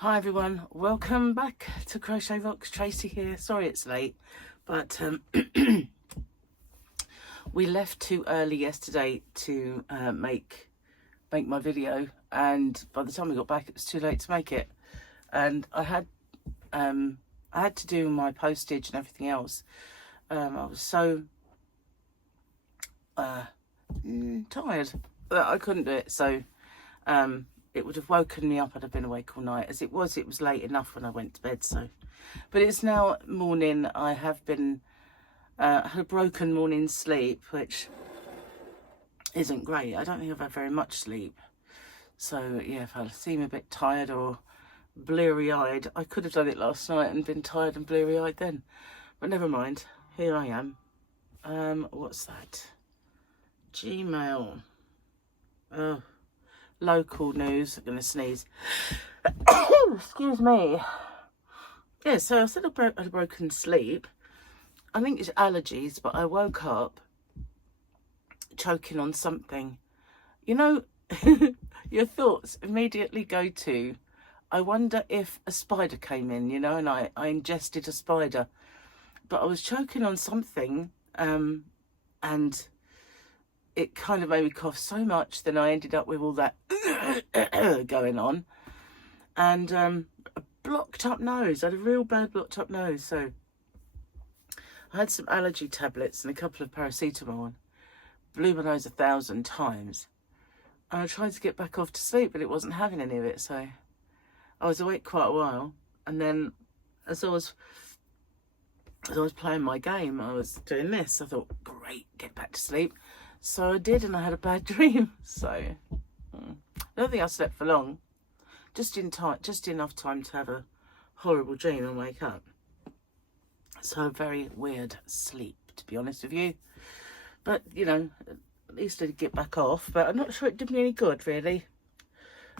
Hi everyone, welcome back to Crochet Rocks. Tracy here. Sorry it's late, but we left too early yesterday to make my video, and by the time we got back it was too late to make it. And I had to do my postage and everything else. I was so tired that I couldn't do it, so it would have woken me up. I'd have been awake all night. As it was late enough when I went to bed. So, but it's now morning. I have been had a broken morning sleep, which isn't great. I don't think I've had very much sleep. So yeah, if I seem a bit tired or bleary-eyed, I could have done it last night and been tired and bleary-eyed then. But never mind. Here I am. What's that? Gmail. Oh. Local news. I'm going to sneeze. Excuse me. Yeah, so I said I had a broken sleep. I think it's allergies, but I woke up choking on something. You know, your thoughts immediately go to, I wonder if a spider came in, you know, and I ingested a spider. But I was choking on something, and it kind of made me cough so much, then I ended up with all that going on. And a blocked up nose. I had a real bad blocked up nose. So I had some allergy tablets and a couple of paracetamol. Blew my nose 1,000 times. And I tried to get back off to sleep, but it wasn't having any of it. So I was awake quite a while. And then as I was playing my game, I was doing this. I thought, great, get back to sleep. So I did, and I had a bad dream. So I don't think I slept for long. Just enough time to have a horrible dream and wake up. So a very weird sleep, to be honest with you. But, you know, at least I did get back off. But I'm not sure it did me any good, really.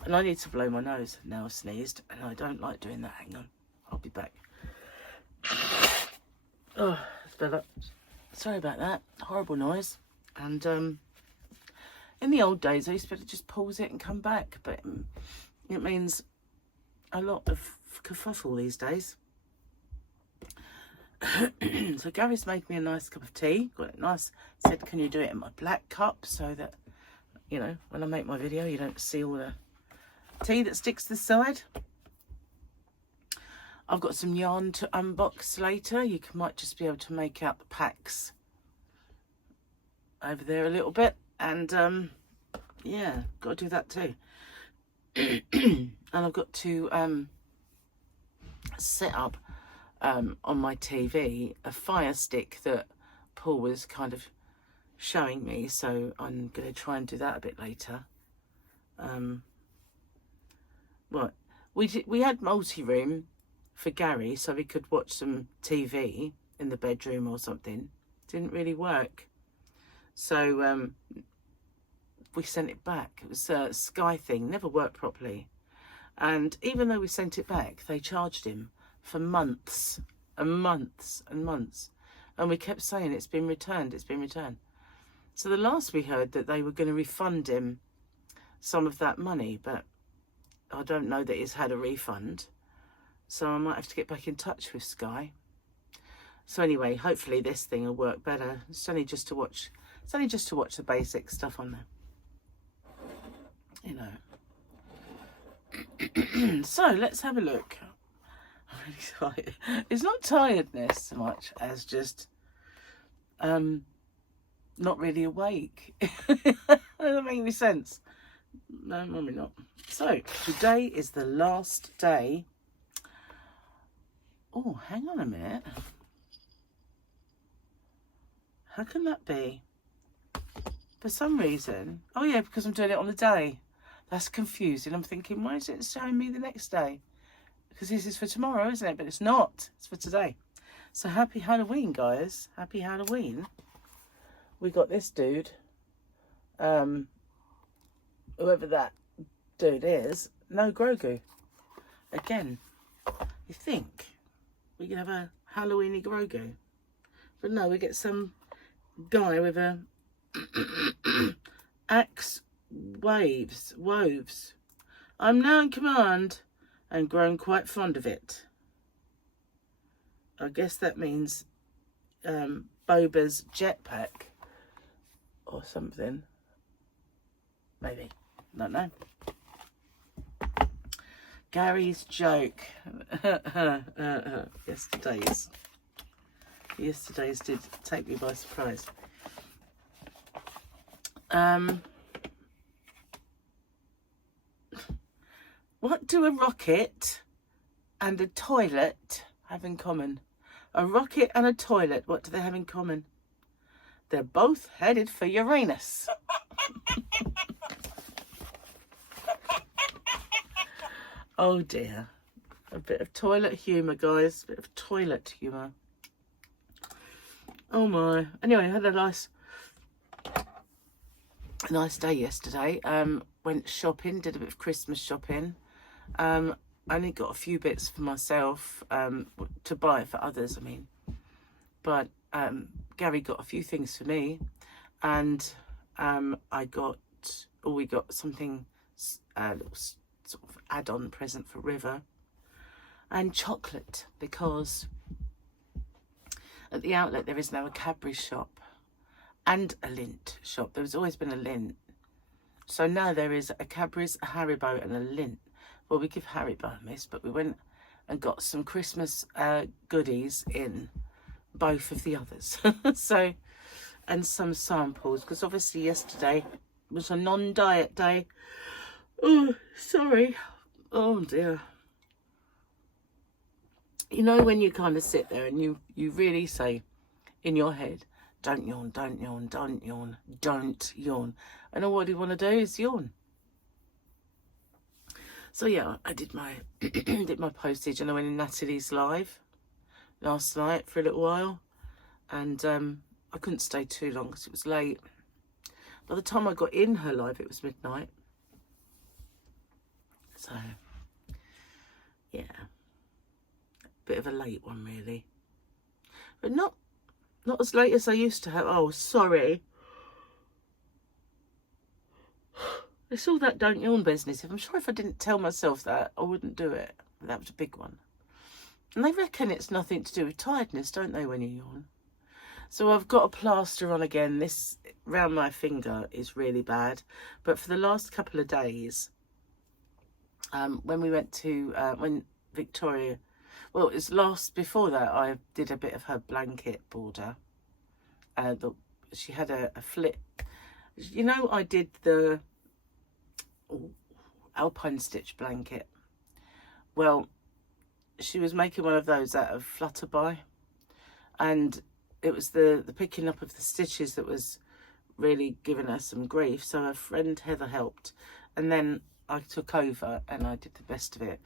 And I need to blow my nose. Now I sneezed, and I don't like doing that. Hang on. I'll be back. Oh, it's better. Sorry about that. Horrible noise. And in the old days, I used to be able to just pause it and come back. But it means a lot of kerfuffle these days. So Gary's made me a nice cup of tea. Got it nice. Said, can you do it in my black cup so that, you know, when I make my video, you don't see all the tea that sticks to the side. I've got some yarn to unbox later. You might just be able to make out the packs over there a little bit. And yeah, got to do that too. And I've got to set up on my TV a fire stick that Paul was kind of showing me, so I'm going to try and do that a bit later. Well, we had multi-room for Gary, so we could watch some TV in the bedroom or something. Didn't really work, so we sent it back. It was a Sky thing, never worked properly. And even though we sent it back, they charged him for months and months and months. And we kept saying, it's been returned, it's been returned. So the last we heard that they were going to refund him some of that money, but I don't know that he's had a refund. So I might have to get back in touch with Sky. So anyway, hopefully this thing will work better. It's only just to watch the basic stuff on there. You know. So let's have a look. I'm really tired. It's not tiredness so much as just not really awake. Doesn't make any sense. No, maybe not. So today is the last day. Oh, hang on a minute. How can that be? For some reason. Oh yeah, because I'm doing it on the day. That's confusing. I'm thinking, why is it showing me the next day? Because this is for tomorrow, isn't it? But it's not. It's for today. So happy Halloween, guys. Happy Halloween. We got this dude. Whoever that dude is. No Grogu. Again. You think we could have a Halloweeny Grogu. But no, we get some guy with a axe woves. I'm now in command. and grown quite fond of it. I guess that means Boba's jetpack or something. Maybe. Don't know. Gary's joke. Yesterday's did take me by surprise. What do a rocket and a toilet have in common? A rocket and a toilet, what do they have in common? They're both headed for Uranus. Oh dear. A bit of toilet humour, guys. A bit of toilet humour. Oh my. Anyway, I had a nice day yesterday. Went shopping, did a bit of Christmas shopping. I only got a few bits for myself, to buy for others, I mean. But Gary got a few things for me. And we got something, a little sort of add-on present for River. And chocolate, because at the outlet there is now a Cadbury shop and a Lindt shop. There's always been a Lindt. So now there is a Cadbury's, a Haribo and a Lindt. Well, we give Haribo a miss, but we went and got some Christmas goodies in both of the others. So, and some samples, because obviously yesterday was a non-diet day. Oh, sorry. Oh dear. You know when you kind of sit there and you really say in your head, don't yawn, don't yawn, don't yawn, don't yawn. And all what you want to do is yawn. So yeah, I did my did my postage, and I went in Natalie's live last night for a little while, and I couldn't stay too long because it was late. By the time I got in her live, it was midnight. So yeah, bit of a late one really, but not as late as I used to have. Oh, sorry. It's all that don't yawn business. I'm sure if I didn't tell myself that, I wouldn't do it. But that was a big one. And they reckon it's nothing to do with tiredness, don't they, when you yawn? So I've got a plaster on again. This round my finger is really bad. But for the last couple of days, when we went to, when Victoria, well, it was before that, I did a bit of her blanket border. She had a flip. You know, I did the alpine stitch blanket. Well, she was making one of those out of Flutterby, and it was the picking up of the stitches that was really giving her some grief. So her friend Heather helped, and then I took over and I did the best of it.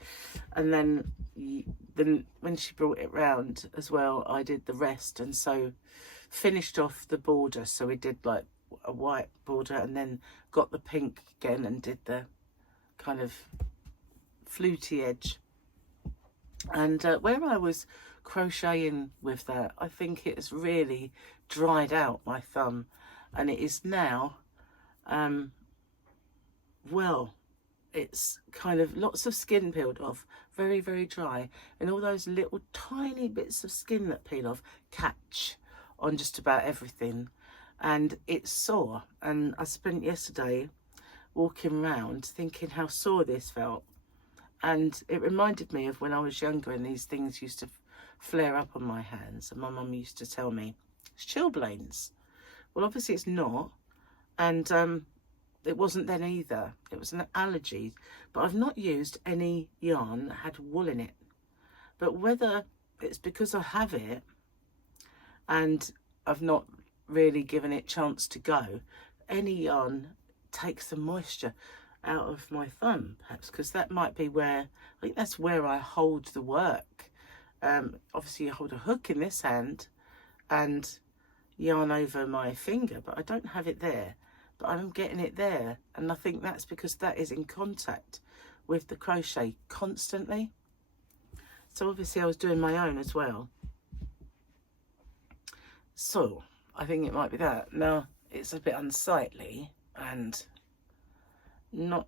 And then when she brought it round as well, I did the rest, and so finished off the border. So we did like a white border and then got the pink again and did the kind of fluty edge. And where I was crocheting with that, I think it has really dried out my thumb, and it is now well, it's kind of lots of skin peeled off, very, very dry, and all those little tiny bits of skin that peel off catch on just about everything, and it's sore. And I spent yesterday walking around thinking how sore this felt, and it reminded me of when I was younger and these things used to flare up on my hands, and my mum used to tell me it's chilblains. Well, obviously it's not, and it wasn't then either. It was an allergy, but I've not used any yarn that had wool in it. But whether it's because I have it and I've not really given it chance to go, any yarn takes the moisture out of my thumb, perhaps, because that might be where, I think that's where I hold the work. Obviously you hold a hook in this hand and yarn over my finger, but I don't have it there. But I'm getting it there, and I think that's because that is in contact with the crochet constantly. So obviously I was doing my own as well, so I think it might be that. Now it's a bit unsightly and not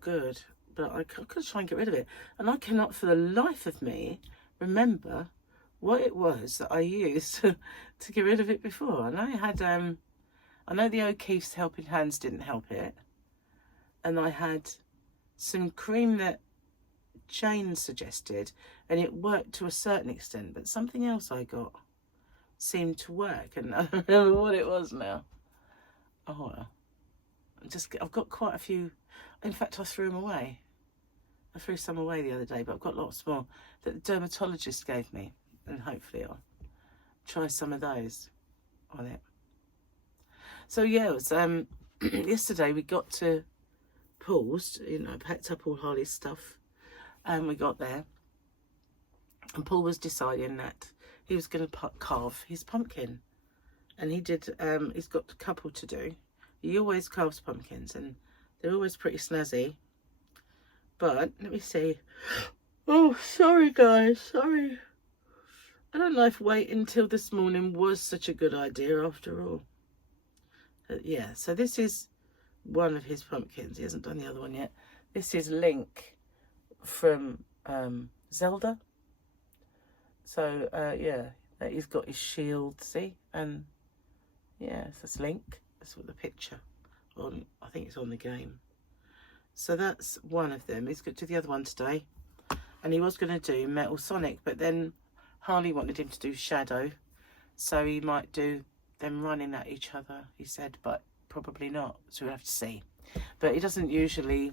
good, but I could try and get rid of it. And I cannot for the life of me remember what it was that I used to get rid of it before. I know I had, I know the O'Keeffe's Helping Hands didn't help it. And I had some cream that Jane suggested, and it worked to a certain extent, but something else I got seemed to work, and I don't remember what it was now. Oh well. I've got quite a few. In fact, I threw them away. I threw some away the other day, but I've got lots more that the dermatologist gave me, and hopefully I'll try some of those on it. So yeah, it was yesterday we got to Paul's, you know, packed up all Harley's stuff, and we got there, and Paul was deciding that he was going to carve his pumpkin, and he did. He's got a couple to do. He always carves pumpkins, and they're always pretty snazzy. But let me see. Oh, sorry guys, sorry. I don't know if waiting until this morning was such a good idea after all. Yeah, so this is one of his pumpkins. He hasn't done the other one yet. This is Link from Zelda. So yeah, he's got his shield, see, and yeah, so that's Link. That's what the picture on, I think it's on the game. So that's one of them. He's going to do the other one today, and he was going to do Metal Sonic, but then Harley wanted him to do Shadow, so he might do them running at each other, he said, but probably not, so we'll have to see. But he doesn't usually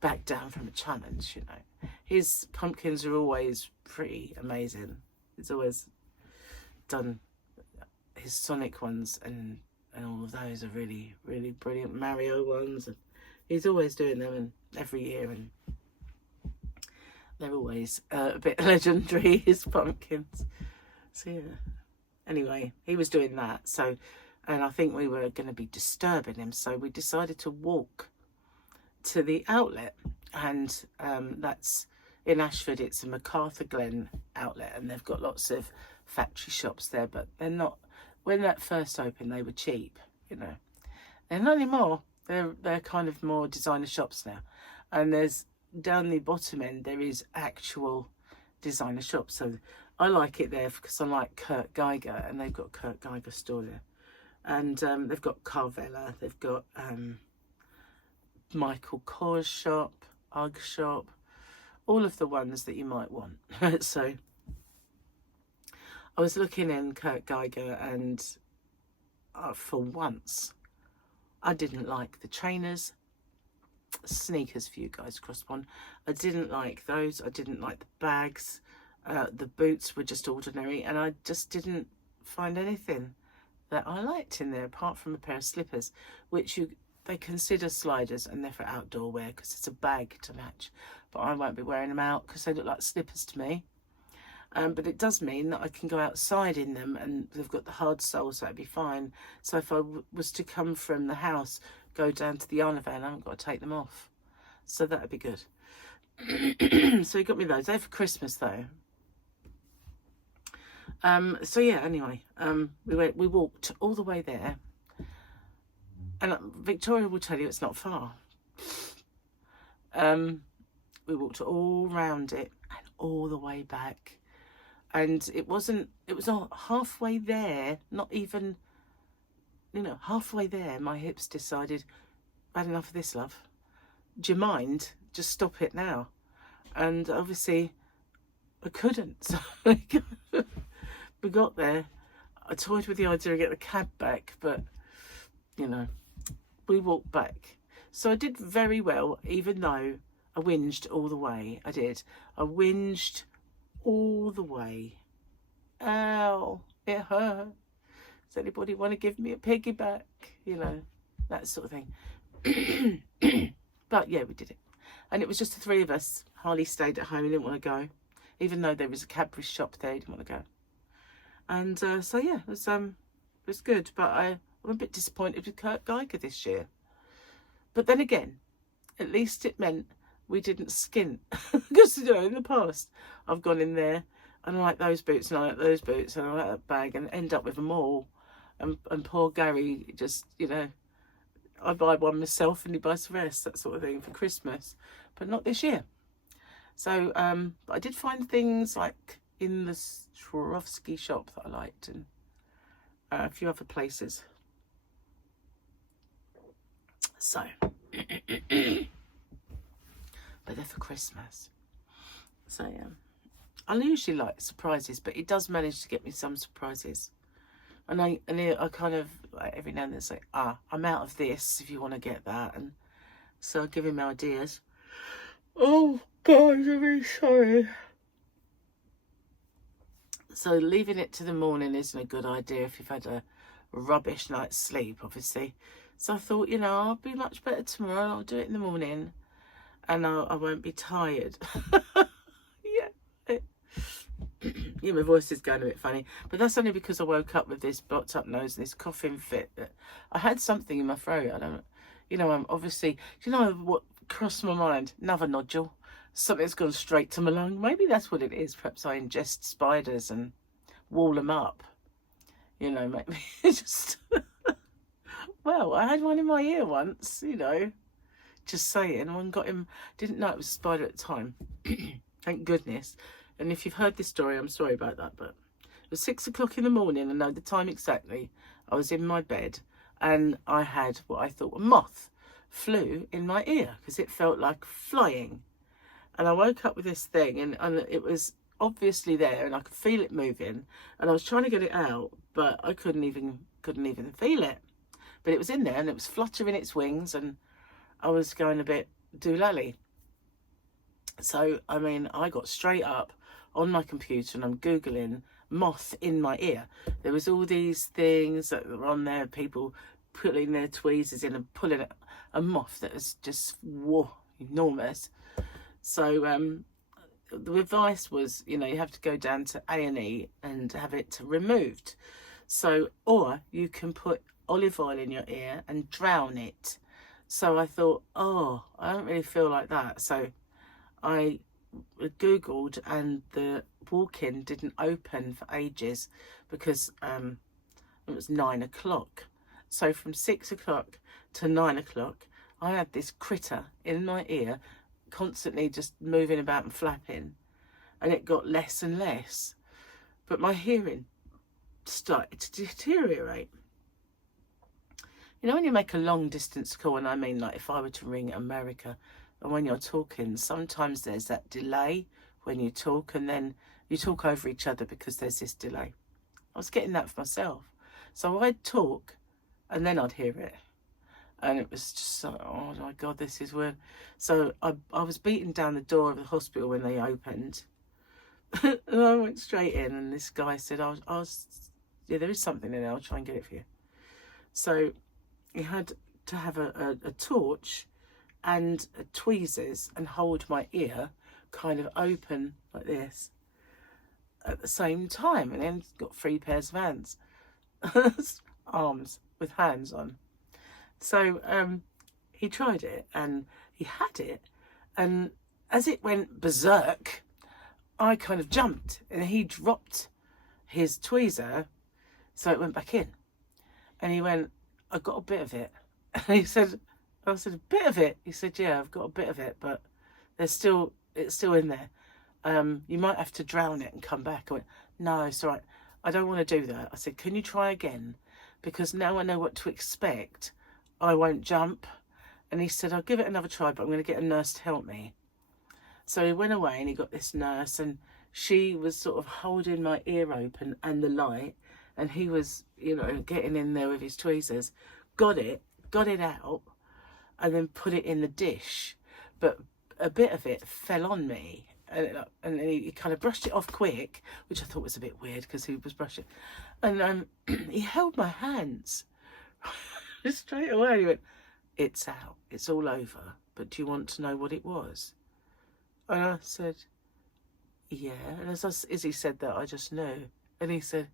back down from a challenge, you know. His pumpkins are always pretty amazing. He's always done his Sonic ones, and all of those are really, really brilliant. Mario ones, and he's always doing them, and every year, and they're always a bit legendary, his pumpkins. So yeah, anyway, he was doing that, so, and I think we were going to be disturbing him, so we decided to walk to the outlet, and that's in Ashford. It's a MacArthur Glen outlet, and they've got lots of factory shops there, but they're not, when that first opened they were cheap, you know. They're not anymore. They're kind of more designer shops now, and there's down the bottom end there is actual designer shops. So I like it there because I like Kurt Geiger, and they've got Kurt Geiger store there, and they've got Carvella, they've got Michael Kors shop, UGG shop, all of the ones that you might want. So I was looking in Kurt Geiger, and for once I didn't like the trainers, sneakers for you guys, cross one. I didn't like those. I didn't like the bags. The boots were just ordinary, and I just didn't find anything that I liked in there apart from a pair of slippers, which they consider sliders, and they're for outdoor wear because it's a bag to match. But I won't be wearing them out because they look like slippers to me. But it does mean that I can go outside in them, and they've got the hard sole, so that'd be fine. So if I was to come from the house, go down to the Arna van, I haven't got to take them off. So that'd be good. So he got me those. They're for Christmas though. So yeah, anyway, we walked all the way there, and Victoria will tell you it's not far. We walked all round it and all the way back. And it was all halfway there, not even, you know, halfway there, my hips decided, I've had enough of this, love. Do you mind? Just stop it now. And obviously, I couldn't. So we got there. I toyed with the idea of getting the cab back, but, you know, we walked back. So I did very well, even though I whinged all the way. I did. I whinged all the way. Ow, it hurt. Does anybody want to give me a piggyback? You know, that sort of thing. But yeah, we did it, and it was just the three of us. Harley stayed at home. He didn't want to go, even though there was a Cadbury shop there. He didn't want to go. And so yeah, it was good. But I'm a bit disappointed with Kurt Geiger this year. But then again, at least it meant we didn't skint, because you know, in the past I've gone in there and I like those boots and I like those boots and I like that bag, and end up with them all, and poor Gary just, you know, I buy one myself and he buys the rest, that sort of thing, for Christmas, but not this year. So but I did find things like in the Swarovski shop that I liked, and a few other places. So but they're for Christmas. So yeah, I usually like surprises, but it does manage to get me some surprises. And I kind of, like, every now and then say, I'm out of this if you want to get that. And so I give him ideas. Oh God, I'm really sorry. So leaving it to the morning isn't a good idea if you've had a rubbish night's sleep, obviously. So I thought, you know, I'll be much better tomorrow. I'll do it in the morning and I won't be tired. Yeah. Yeah, my voice is going a bit funny, but that's only because I woke up with this blocked up nose and this coughing fit. I had something in my throat. I don't, you know, I'm obviously, you know what crossed my mind? Another nodule. Something's gone straight to my lung. Maybe that's what it is. Perhaps I ingest spiders and wall them up. You know, maybe just. Well, I had one in my ear once. You know, just saying. One got him. Didn't know it was a spider at the time. Thank goodness. And if you've heard this story, I'm sorry about that, but it was 6 o'clock in the morning, I know the time exactly. I was in my bed and I had what I thought a moth flew in my ear because it felt like flying. And I woke up with this thing and it was obviously there and I could feel it moving and I was trying to get it out, but I couldn't even feel it. But it was in there and it was fluttering its wings and I was going a bit doolally. So, I mean, I got straight up on my computer and I'm Googling moth in my ear. There was all these things that were on there, people putting their tweezers in and pulling a moth that was just, whoa, enormous. So the advice was, you know, you have to go down to A&E and have it removed. So, or you can put olive oil in your ear and drown it. So I thought, I don't really feel like that. So I Googled and the walk-in didn't open for ages because it was 9 o'clock. So from 6 o'clock to 9 o'clock, I had this critter in my ear constantly just moving about and flapping, and it got less and less. But my hearing started to deteriorate. You know, when you make a long distance call, and I mean like if I were to ring America, and when you're talking, sometimes there's that delay when you talk and then you talk over each other because there's this delay. I was getting that for myself. So I'd talk and then I'd hear it. And it was just like, oh my God, this is weird. So I was beating down the door of the hospital when they opened. And I went straight in and this guy said, yeah, there is something in there. I'll try and get it for you. So he had to have a torch and tweezers and hold my ear kind of open like this at the same time, and then got 3 pairs of hands. Arms with hands on. So he tried it and he had it, and as it went berserk, I kind of jumped and he dropped his tweezer, so it went back in. And he went, I got a bit of it. And I said, a bit of it? He said, yeah, I've got a bit of it, but it's still in there. You might have to drown it and come back. I went, no, it's all right. I don't want to do that. I said, can you try again? Because now I know what to expect. I won't jump. And he said, I'll give it another try, but I'm going to get a nurse to help me. So he went away and he got this nurse, and she was sort of holding my ear open and the light, and he was, you know, getting in there with his tweezers, got it out, and then put it in the dish. But a bit of it fell on me, and he kind of brushed it off quick, which I thought was a bit weird because he was brushing. And he held my hands straight away. He went, it's out, it's all over, but do you want to know what it was? And I said, yeah. And as he said that, I just knew. And he said,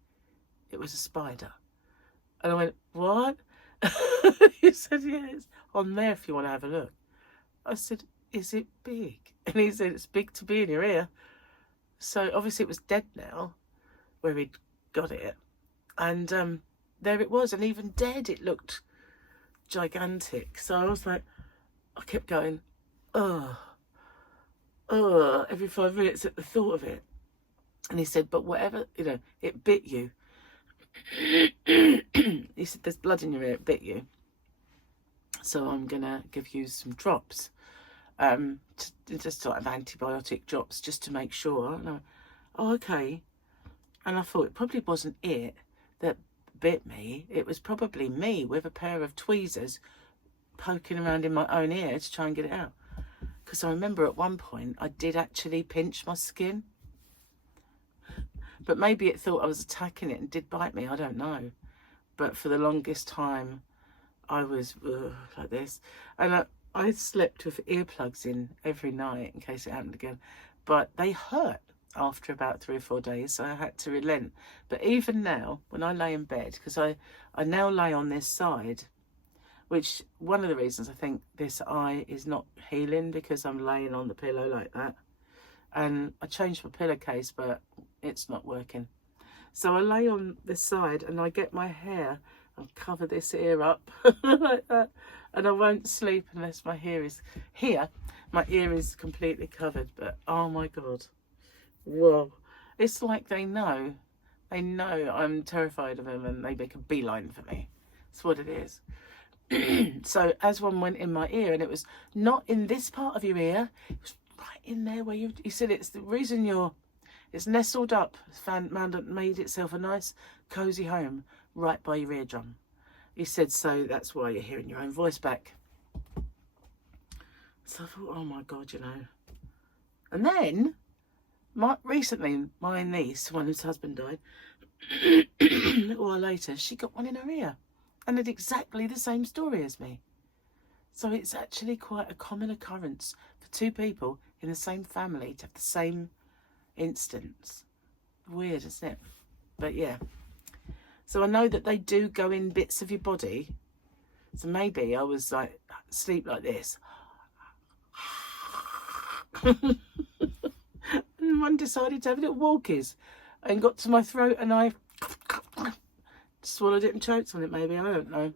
it was a spider. And I went, what? He said, yeah, it's on there if you want to have a look. I said, is it big? And he said, it's big to be in your ear. So obviously it was dead now, where he'd got it. And there it was. And even dead, it looked gigantic. So I was like, I kept going, oh, every 5 minutes at the thought of it. And he said, but whatever, you know, it bit you. He said, there's blood in your ear, it bit you. So I'm going to give you some drops, just sort of antibiotic drops, just to make sure. And I went, oh, okay. And I thought it probably wasn't it that bit me. It was probably me with a pair of tweezers poking around in my own ear to try and get it out. Because I remember at one point I did actually pinch my skin. But maybe it thought I was attacking it and did bite me. I don't know. But for the longest time, I was like this. And I slept with earplugs in every night in case it happened again. But they hurt after about 3 or 4 days, so I had to relent. But even now, when I lay in bed, because I now lay on this side, which one of the reasons I think this eye is not healing, because I'm laying on the pillow like that. And I changed my pillowcase, but it's not working. So I lay on this side and I get my hair and cover this ear up like that. And I won't sleep unless my hair is here. My ear is completely covered, but oh my God. Whoa. It's like they know. They know I'm terrified of them and they make a beeline for me. That's what it is. So as one went in my ear, and it was not in this part of your ear, it was right in there where you said it's the reason it's nestled up, made itself a nice cozy home right by your eardrum. He said, so that's why you're hearing your own voice back. So I thought, oh my God, you know. And then recently my niece, one whose husband died, a little while later, she got one in her ear and had exactly the same story as me. So it's actually quite a common occurrence for 2 people in the same family to have the same instance. Weird, isn't it? But yeah. So I know that they do go in bits of your body. So maybe I was like, sleep like this. And one decided to have little walkies and got to my throat and I swallowed it and choked on it maybe. I don't know.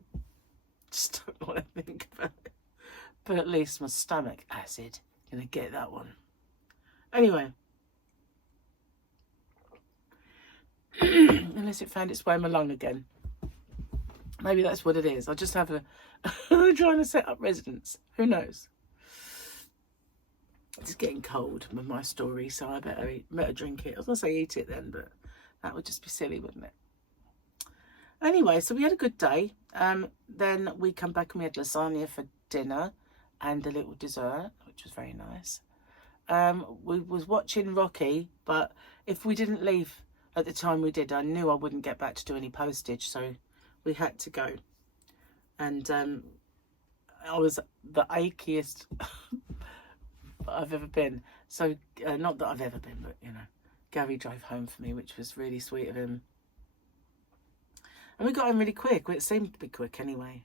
Just don't want to think about it. But at least my stomach acid gonna get that one. Anyway. Unless it found its way in my lung again. Maybe that's what it is. I'll just have trying to set up residence. Who knows? It's getting cold with my story, so I better drink it. I was going to say eat it then, but that would just be silly, wouldn't it? Anyway, so we had a good day. Then we come back and we had lasagna for dinner and a little dessert, which was very nice. We was watching Rocky, but if we didn't leave at the time we did, I knew I wouldn't get back to do any postage, so we had to go. And I was the achiest I've ever been. So not that I've ever been, but you know, Gary drove home for me, which was really sweet of him. And we got home really quick. Well, it seemed to be quick anyway,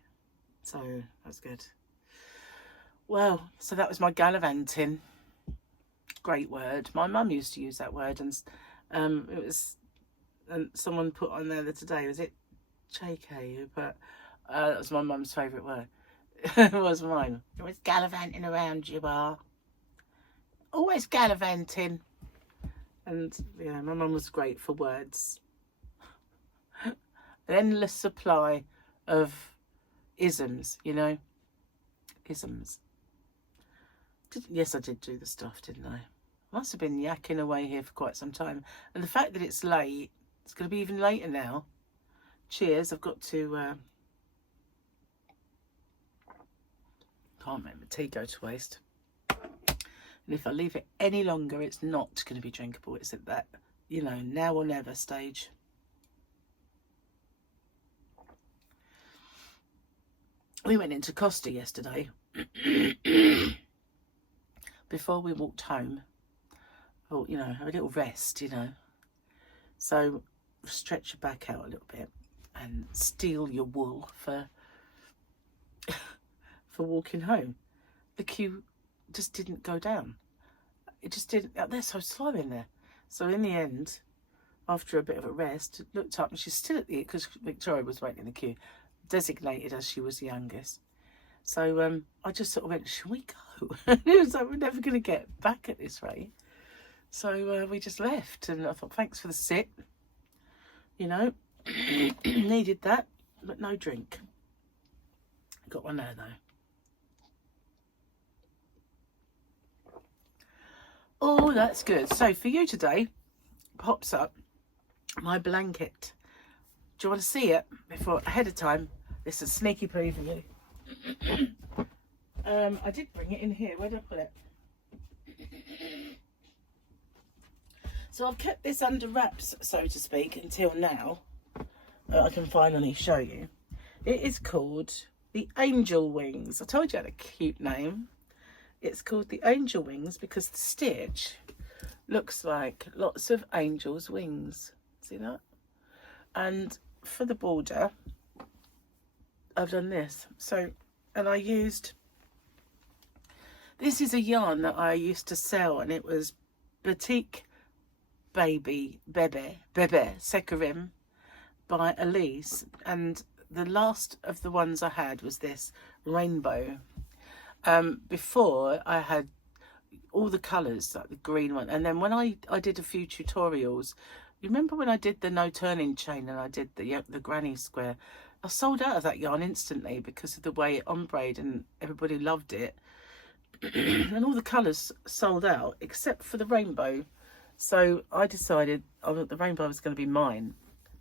so that's good. Well, so that was my gallivanting. Great word. My mum used to use that word, and it was, and someone put on there today, was it JK? But that was my mum's favourite word. It was mine. It was gallivanting around you are. Always gallivanting. And yeah, my mum was great for words. An endless supply of isms, you know. Isms. Yes, I did do the stuff, didn't I? Must have been yakking away here for quite some time. And the fact that it's late, it's going to be even later now. Cheers. I've got to... can't make my tea go to waste. And if I leave it any longer, it's not going to be drinkable. It's at that, you know, now or never stage. We went into Costa yesterday. Before we walked home, thought, you know, have a little rest, you know. So stretch your back out a little bit and steal your wool for walking home. The queue just didn't go down. It just didn't. They're so slow in there. So in the end, after a bit of a rest, looked up and she's still at the, because Victoria was waiting in the queue, designated as she was the youngest. So I just sort of went, shall we go? And it was like, we're never going to get back at this rate. So we just left, and I thought, thanks for the sit. You know, needed that, but no drink. Got one there though. Oh, that's good. So for you today, pops up my blanket. Do you want to see it before ahead of time? This is a sneaky preview. I did bring it in here. Where did I put it? So I've kept this under wraps, so to speak, until now. I can finally show you. It is called the Angel Wings. I told you it had a cute name. It's called the Angel Wings because the stitch looks like lots of angels' wings. See that? And for the border, I've done this. So, and I used, this is a yarn that I used to sell, and it was Batik Bebe Secarim by Elise. And the last of the ones I had was this rainbow. Before I had all the colours, like the green one, and then when I did a few tutorials, you remember when I did the no turning chain and I did the granny square, I sold out of that yarn instantly because of the way it ombreed and everybody loved it. And all the colours sold out except for the rainbow. So I decided the rainbow was going to be mine.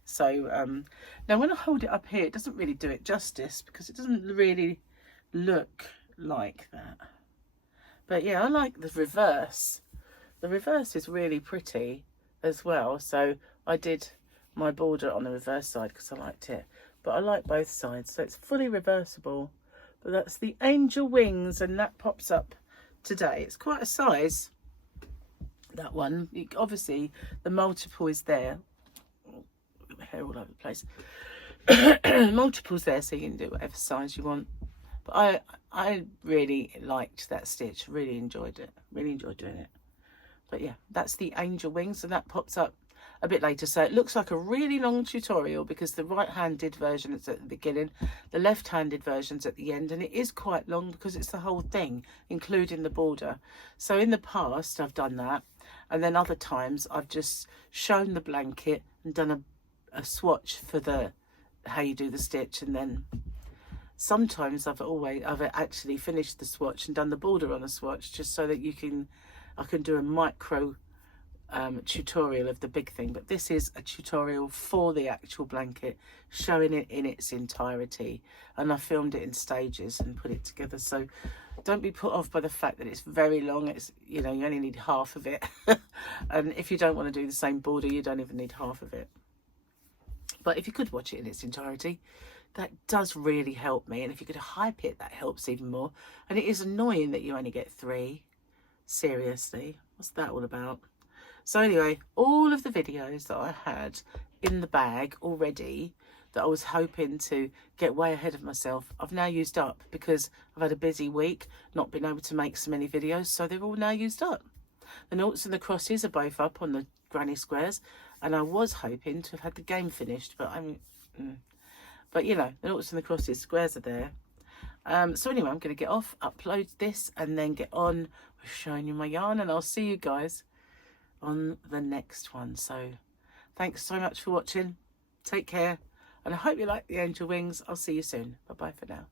So now when I hold it up here, it doesn't really do it justice because it doesn't really look like that. But yeah, I like the reverse. The reverse is really pretty as well. So I did my border on the reverse side because I liked it. But I like both sides. So it's fully reversible. But that's the Angel Wings, and that pops up today. It's quite a size, that one. Obviously, the multiple is there. Hair all over the place. Multiple's there, so you can do whatever size you want. But I really liked that stitch. Really enjoyed it. Really enjoyed doing it. But yeah, that's the Angel Wings, and that pops up a bit later. So it looks like a really long tutorial because the right-handed version is at the beginning, the left-handed version's at the end, and it is quite long because it's the whole thing, including the border. So in the past, I've done that, and then other times I've just shown the blanket and done a swatch for how you do the stitch, and then sometimes I've actually finished the swatch and done the border on a swatch just so that I can do a micro tutorial of the big thing. But this is a tutorial for the actual blanket, showing it in its entirety, and I filmed it in stages and put it together. So don't be put off by the fact that it's very long. It's, you know, you only need half of it. And if you don't want to do the same border, you don't even need half of it. But if you could watch it in its entirety, that does really help me. And if you could hype it, that helps even more. And it is annoying that you only get 3. Seriously, what's that all about? So anyway, all of the videos that I had in the bag already that I was hoping to get way ahead of myself, I've now used up because I've had a busy week, not been able to make so many videos, so they're all now used up. The noughts and the crosses are both up on the granny squares, and I was hoping to have had the game finished, but but you know, the noughts and the crosses squares are there. So anyway, I'm going to get off, upload this, and then get on with showing you my yarn, and I'll see you guys on the next one. So thanks so much for watching. Take care, and I hope you like the Angel Wings. I'll see you soon. Bye bye for now.